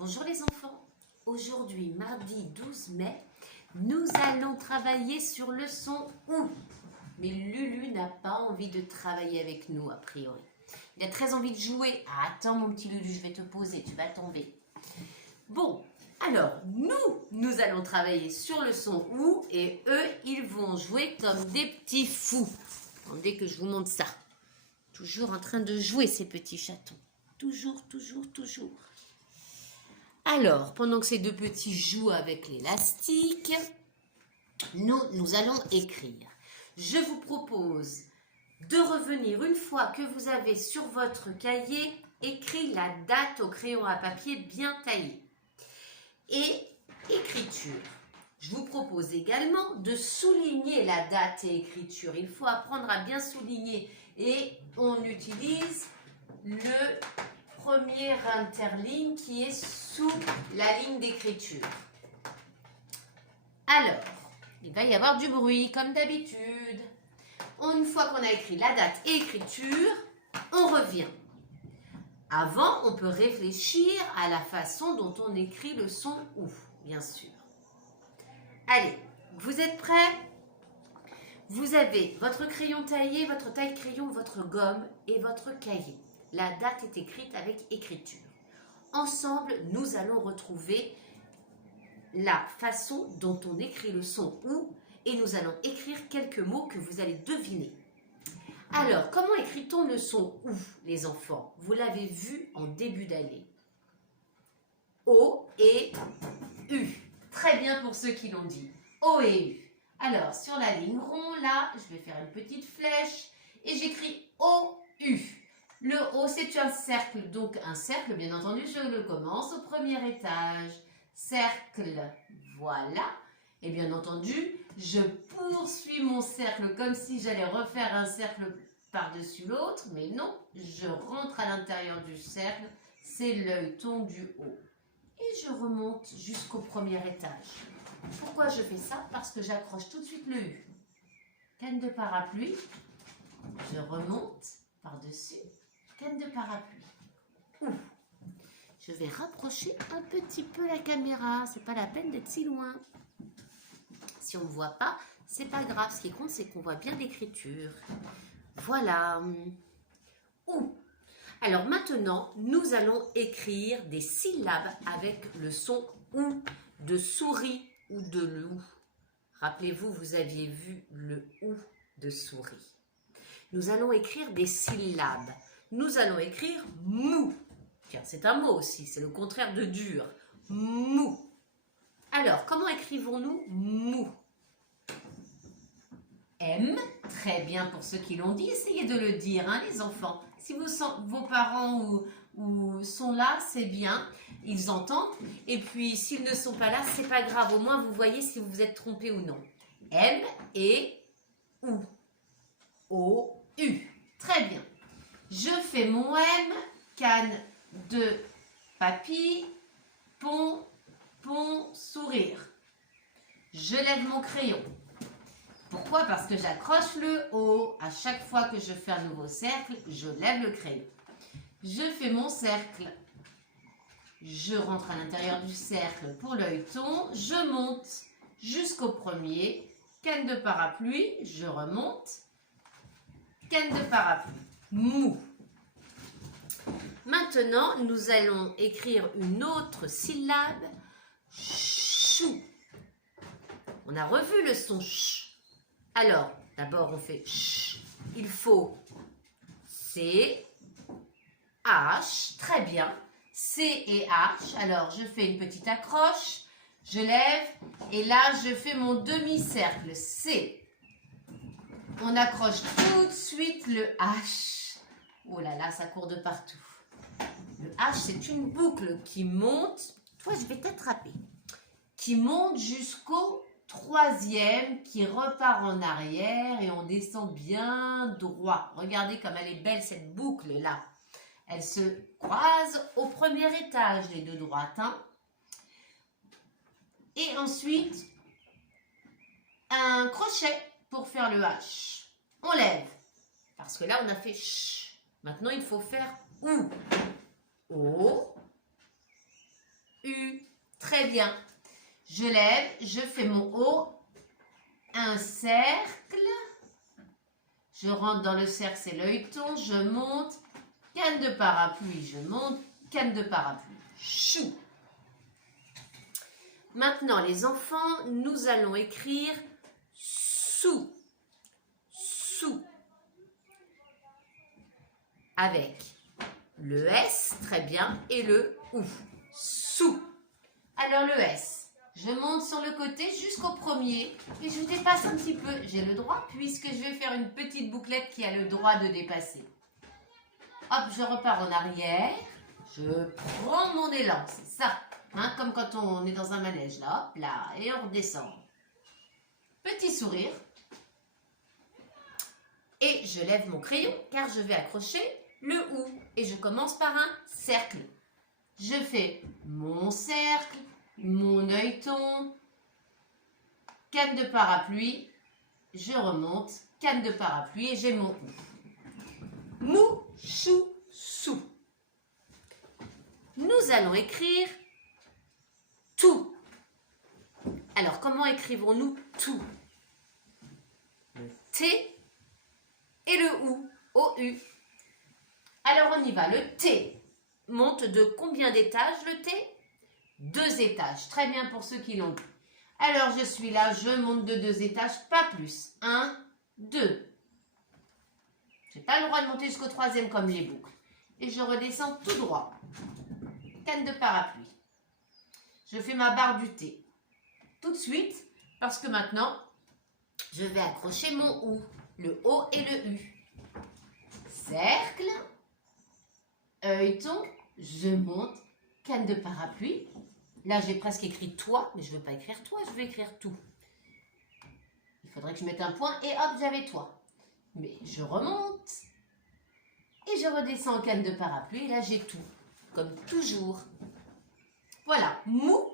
Bonjour les enfants, aujourd'hui mardi 12 mai, nous allons travailler sur le son OU. Mais Lulu n'a pas envie de travailler avec nous a priori. Il a très envie de jouer. Ah, attends mon petit Lulu, je vais te poser, tu vas tomber. Bon, alors nous allons travailler sur le son OU et eux, ils vont jouer comme des petits fous. Attendez que je vous montre ça. Toujours en train de jouer ces petits chatons. Toujours. Alors, pendant que ces deux petits jouent avec l'élastique, nous allons écrire. Je vous propose de revenir une fois que vous avez sur votre cahier écrit la date au crayon à papier bien taillé. Et écriture. Je vous propose également de souligner la date et écriture. Il faut apprendre à bien souligner et on utilise le premier interligne qui est sous la ligne d'écriture. Alors, il va y avoir du bruit comme d'habitude. Une fois qu'on a écrit la date et écriture, on revient. Avant, on peut réfléchir à la façon dont on écrit le son OU, bien sûr. Allez, vous êtes prêts? Vous avez votre crayon taillé, votre taille-crayon, votre gomme et votre cahier. La date est écrite avec écriture. Ensemble, nous allons retrouver la façon dont on écrit le son OU et nous allons écrire quelques mots que vous allez deviner. Alors, comment écrit-on le son OU, les enfants? Vous l'avez vu en début d'année. O et U. Très bien pour ceux qui l'ont dit. O et U. Alors, sur la ligne ronde, là, je vais faire une petite flèche et j'écris O-U. Le O, c'est un cercle. Donc, un cercle, bien entendu, je le commence au premier étage. Cercle, voilà. Et bien entendu, je poursuis mon cercle comme si j'allais refaire un cercle par-dessus l'autre. Mais non, je rentre à l'intérieur du cercle. C'est l'œilleton du haut. Et je remonte jusqu'au premier étage. Pourquoi je fais ça? Parce que j'accroche tout de suite le U. Canne de parapluie. Je remonte par-dessus. Canne de parapluie. Ouh. Je vais rapprocher un petit peu la caméra. C'est pas la peine d'être si loin. Si on ne voit pas, c'est pas grave. Ce qui compte, c'est qu'on voit bien l'écriture. Voilà. Ouh. Alors maintenant, nous allons écrire des syllabes avec le son OU de souris ou de loup. Rappelez-vous, vous aviez vu le OU de souris. Nous allons écrire des syllabes. Nous allons écrire mou. Tiens, c'est un mot aussi, c'est le contraire de dur. Mou. Alors, comment écrivons-nous mou? M, très bien pour ceux qui l'ont dit, essayez de le dire, hein, les enfants. Si vos parents sont là, c'est bien, ils entendent. Et puis, s'ils ne sont pas là, c'est pas grave. Au moins, vous voyez si vous vous êtes trompé ou non. M et OU. O-U. Très bien. Je fais mon M, canne de papy, pont, sourire. Je lève mon crayon. Pourquoi? Parce que j'accroche le O. À chaque fois que je fais un nouveau cercle, je lève le crayon. Je fais mon cercle. Je rentre à l'intérieur du cercle pour l'œilleton. Je monte jusqu'au premier. Canne de parapluie. Je remonte. Canne de parapluie. Mou. Maintenant, nous allons écrire une autre syllabe. Chou. On a revu le son ch. Alors, d'abord, on fait ch. Il faut C, H. Très bien. C et H. Alors, je fais une petite accroche. Je lève. Et là, je fais mon demi-cercle. C. On accroche tout de suite le H. Oh là là, ça court de partout. Le H, c'est une boucle qui monte. Toi, je vais t'attraper. Qui monte jusqu'au troisième, qui repart en arrière et on descend bien droit. Regardez comme elle est belle cette boucle là. Elle se croise au premier étage, les deux droites. Hein. Et ensuite, un crochet pour faire le H. On lève. Parce que là, on a fait ch. Maintenant, il faut faire OU. O, U. Très bien. Je lève, je fais mon O. Un cercle. Je rentre dans le cercle, c'est l'œilleton. Je monte. Canne de parapluie, je monte. Canne de parapluie. Chou. Maintenant, les enfants, nous allons écrire sous. Sous. Avec le S, très bien, et le OU. Sous. Alors le S, je monte sur le côté jusqu'au premier et je dépasse un petit peu. J'ai le droit puisque je vais faire une petite bouclette qui a le droit de dépasser. Hop, je repars en arrière. Je prends mon élan, c'est ça. Hein, comme quand on est dans un manège, là, hop, là, et on redescend. Petit sourire. Et je lève mon crayon car je vais accrocher le OU. Et je commence par un cercle. Je fais mon cercle, mon œilleton, canne de parapluie. Je remonte, canne de parapluie et j'ai mon OU. Mou, chou, sou. Nous allons écrire tout. Alors, comment écrivons-nous tout? Le T et le OU, O-U. Alors, on y va. Le T monte de combien d'étages, le T? 2 étages. Très bien pour ceux qui l'ont vu. Alors, je suis là, je monte de 2 étages, pas plus. 1, 2. Je n'ai pas le droit de monter jusqu'au 3e comme les boucles. Et je redescends tout droit. Canne de parapluie. Je fais ma barre du T. Tout de suite, parce que maintenant, je vais accrocher mon OU. Le O et le U. Cercle. Œilleton. Je monte. Canne de parapluie. Là, j'ai presque écrit toi, mais je ne veux pas écrire toi, je veux écrire tout. Il faudrait que je mette un point et hop, j'avais toi. Mais je remonte. Et je redescends en canne de parapluie. Et là, j'ai tout. Comme toujours. Voilà. Mou,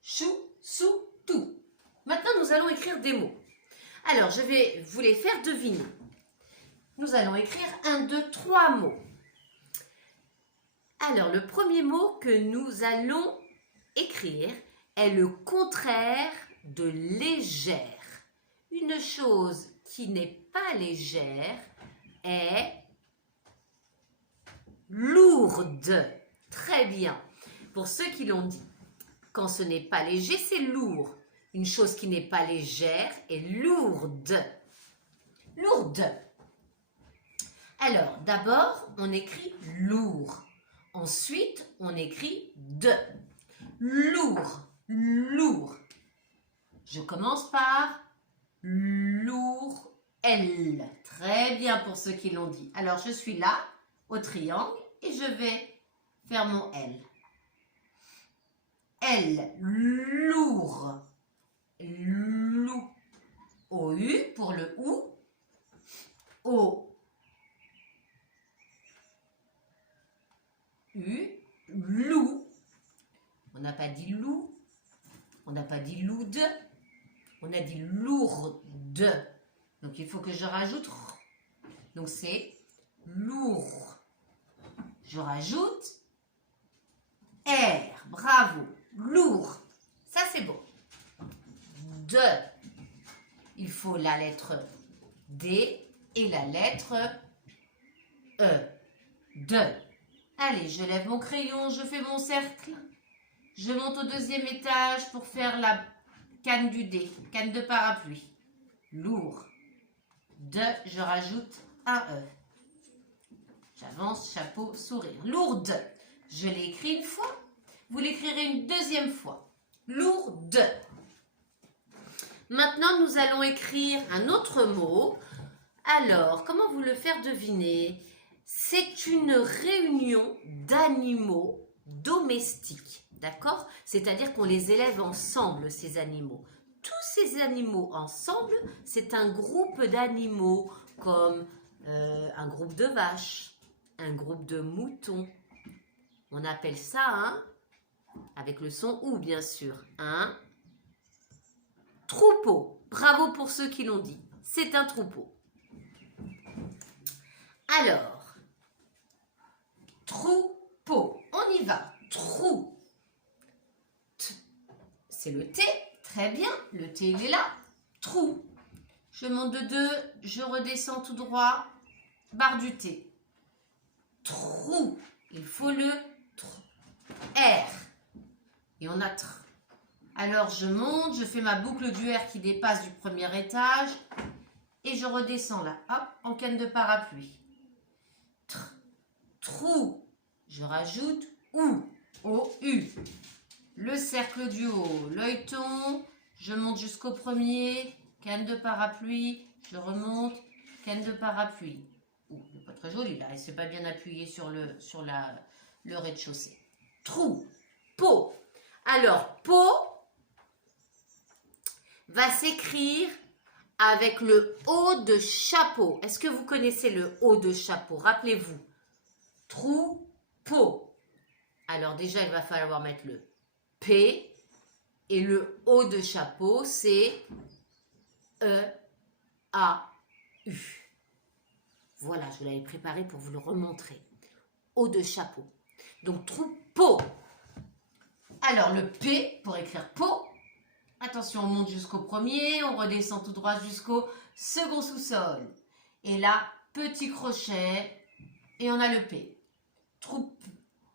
chou, sou, tout. Maintenant, nous allons écrire des mots. Alors, je vais vous les faire deviner. Nous allons écrire 1, 2, 3 mots. Alors, le premier mot que nous allons écrire est le contraire de légère. Une chose qui n'est pas légère est lourde. Très bien. Pour ceux qui l'ont dit, quand ce n'est pas léger, c'est lourd. Une chose qui n'est pas légère est lourde. Lourde. Alors, d'abord, on écrit lourd. Ensuite, on écrit de. Lourd, lourd. Je commence par lourd, L. Très bien pour ceux qui l'ont dit. Alors, je suis là, au triangle, et je vais faire mon L. L, lourd. Lou. O-U pour le OU. O-U. Lou. On n'a pas dit loup. On n'a pas dit loude. On a dit lourde. Donc, il faut que je rajoute. Donc, c'est lourd. Je rajoute R. Bravo. Lourd. Ça, c'est beau. De. Il faut la lettre D et la lettre E. De. Allez, je lève mon crayon, je fais mon cercle. Je monte au 2e étage pour faire la canne du D, canne de parapluie. Lourd. De, je rajoute un E. J'avance, chapeau, sourire. Lourde. Je l'ai écrit une fois. Vous l'écrirez une 2e fois. Lourde. Maintenant, nous allons écrire un autre mot. Alors, comment vous le faire deviner? C'est une réunion d'animaux domestiques. D'accord? C'est-à-dire qu'on les élève ensemble, ces animaux. Tous ces animaux ensemble, c'est un groupe d'animaux comme un groupe de vaches, un groupe de moutons. On appelle ça, hein, avec le son OU bien sûr, un troupeau. Bravo pour ceux qui l'ont dit. C'est un troupeau. Alors, troupeau. On y va. Trou. c'est le T. Très bien, le T, il est là. Trou. Je monte de 2, je redescends tout droit. Barre du T. Trou. Il faut le R. Et on a tr. Alors, je monte, je fais ma boucle du R qui dépasse du premier étage. Et je redescends là. Hop, en canne de parapluie. Tr. Trou. Je rajoute OU. O-U. Le cercle du haut, l'œilleton. Je monte jusqu'au premier. Canne de parapluie. Je remonte. Canne de parapluie. Ouh, il n'est pas très joli là. Il ne s'est pas bien appuyé sur le rez-de-chaussée. Trou. Pot. Alors, pot va s'écrire avec le haut de chapeau. Est-ce que vous connaissez le haut de chapeau? Rappelez-vous. Trou, pot. Alors déjà, il va falloir mettre le P. Et le haut de chapeau, c'est E-A-U. Voilà, je l'avais préparé pour vous le remontrer. Haut de chapeau. Donc, trou, pot. Alors, le P, pour écrire pot. Attention, on monte jusqu'au premier, on redescend tout droit jusqu'au second sous-sol. Et là, petit crochet, et on a le P. Trou,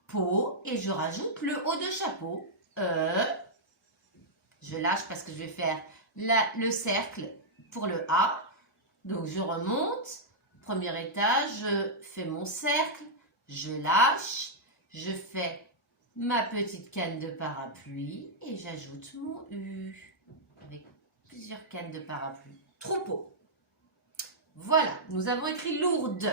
pot, et je rajoute le haut de chapeau. Je lâche parce que je vais faire le cercle pour le A. Donc, je remonte. Premier étage, je fais mon cercle. Je lâche. Je fais ma petite canne de parapluie et j'ajoute mon U avec plusieurs cannes de parapluie. Troupeau. Voilà, nous avons écrit lourde.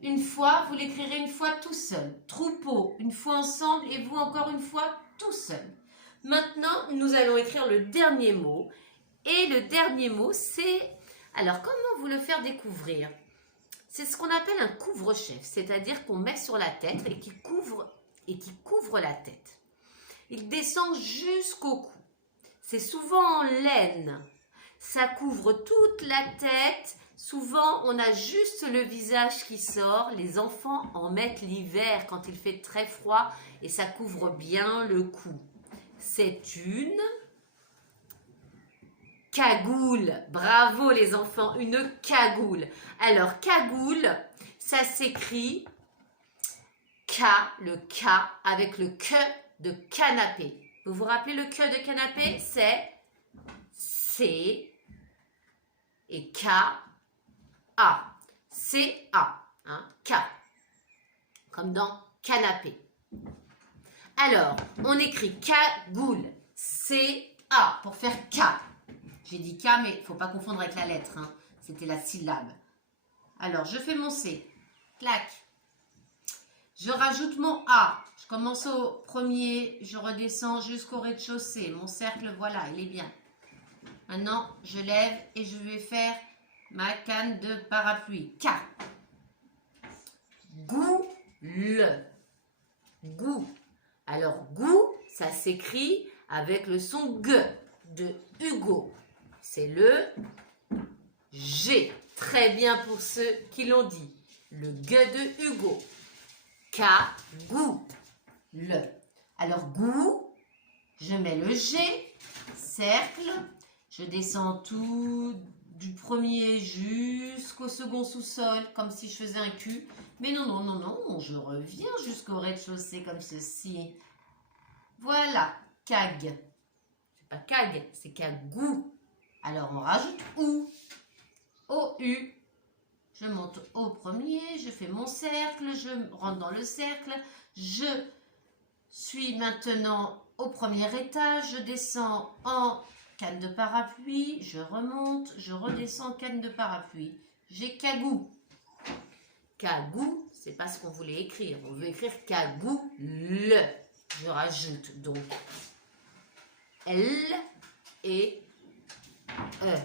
Une fois, vous l'écrirez une fois tout seul. Troupeau, une fois ensemble et vous encore une fois tout seul. Maintenant, nous allons écrire le dernier mot. Et le dernier mot, c'est... Alors, comment vous le faire découvrir? C'est ce qu'on appelle un couvre-chef, c'est-à-dire qu'on met sur la tête et qui couvre la tête. Il descend jusqu'au cou. C'est souvent en laine. Ça couvre toute la tête. Souvent, on a juste le visage qui sort. Les enfants en mettent l'hiver quand il fait très froid et ça couvre bien le cou. C'est une cagoule. Bravo les enfants, une cagoule. Alors, cagoule, ça s'écrit K, le K avec le que de canapé. Vous vous rappelez le que de canapé? C'est C et K, A. C-A, hein, K. Comme dans canapé. Alors, on écrit cagoule. C-A pour faire K. J'ai dit K, mais il ne faut pas confondre avec la lettre. Hein. C'était la syllabe. Alors, je fais mon C. Clac. Je rajoute mon A. Je commence au premier. Je redescends jusqu'au rez-de-chaussée. Mon cercle, voilà, il est bien. Maintenant, je lève et je vais faire ma canne de parapluie. K. Goule. Goût. Alors, goût, ça s'écrit avec le son G de Hugo. C'est le G. Très bien pour ceux qui l'ont dit. Le G de Hugo. Cagoule. Alors, goût, je mets le G, cercle, je descends tout du premier jusqu'au second sous-sol, comme si je faisais un cul. Mais non, non, non, non, je reviens jusqu'au rez-de-chaussée comme ceci. Voilà, cag. C'est pas cag, c'est cagou. Alors, on rajoute OU. O-U. Je monte au premier, je fais mon cercle, je rentre dans le cercle. Je suis maintenant au premier étage, je descends en canne de parapluie, je remonte, je redescends canne de parapluie. J'ai cagou. Cagou, c'est pas ce qu'on voulait écrire. On veut écrire cagoule. Je rajoute donc L et E.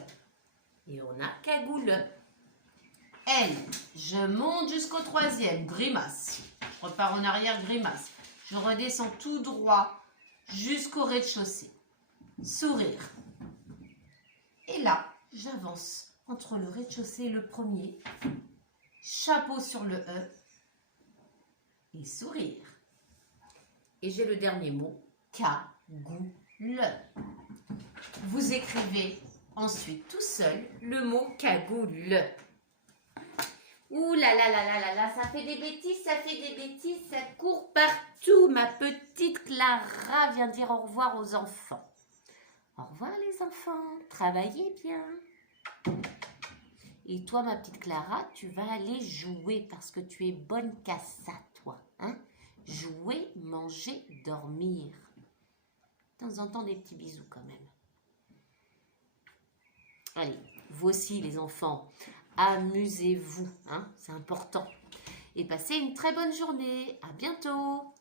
Et on a cagoule. L. Je monte jusqu'au troisième. Grimace. Je repars en arrière, grimace. Je redescends tout droit jusqu'au rez-de-chaussée. Sourire. Et là, j'avance entre le rez-de-chaussée et le premier. Chapeau sur le E. Et sourire. Et j'ai le dernier mot. Cagoule. le. Vous écrivez ensuite tout seul le mot cagoule. Ouh là là là là là là, ça fait des bêtises, ça court partout. Ma petite Clara vient dire au revoir aux enfants. Au revoir les enfants, travaillez bien. Et toi, ma petite Clara, tu vas aller jouer parce que tu es bonne qu'à ça, toi. Hein? Jouer, manger, dormir. De temps en temps, des petits bisous quand même. Allez, vous aussi les enfants, amusez-vous, hein, c'est important. Et passez une très bonne journée. À bientôt.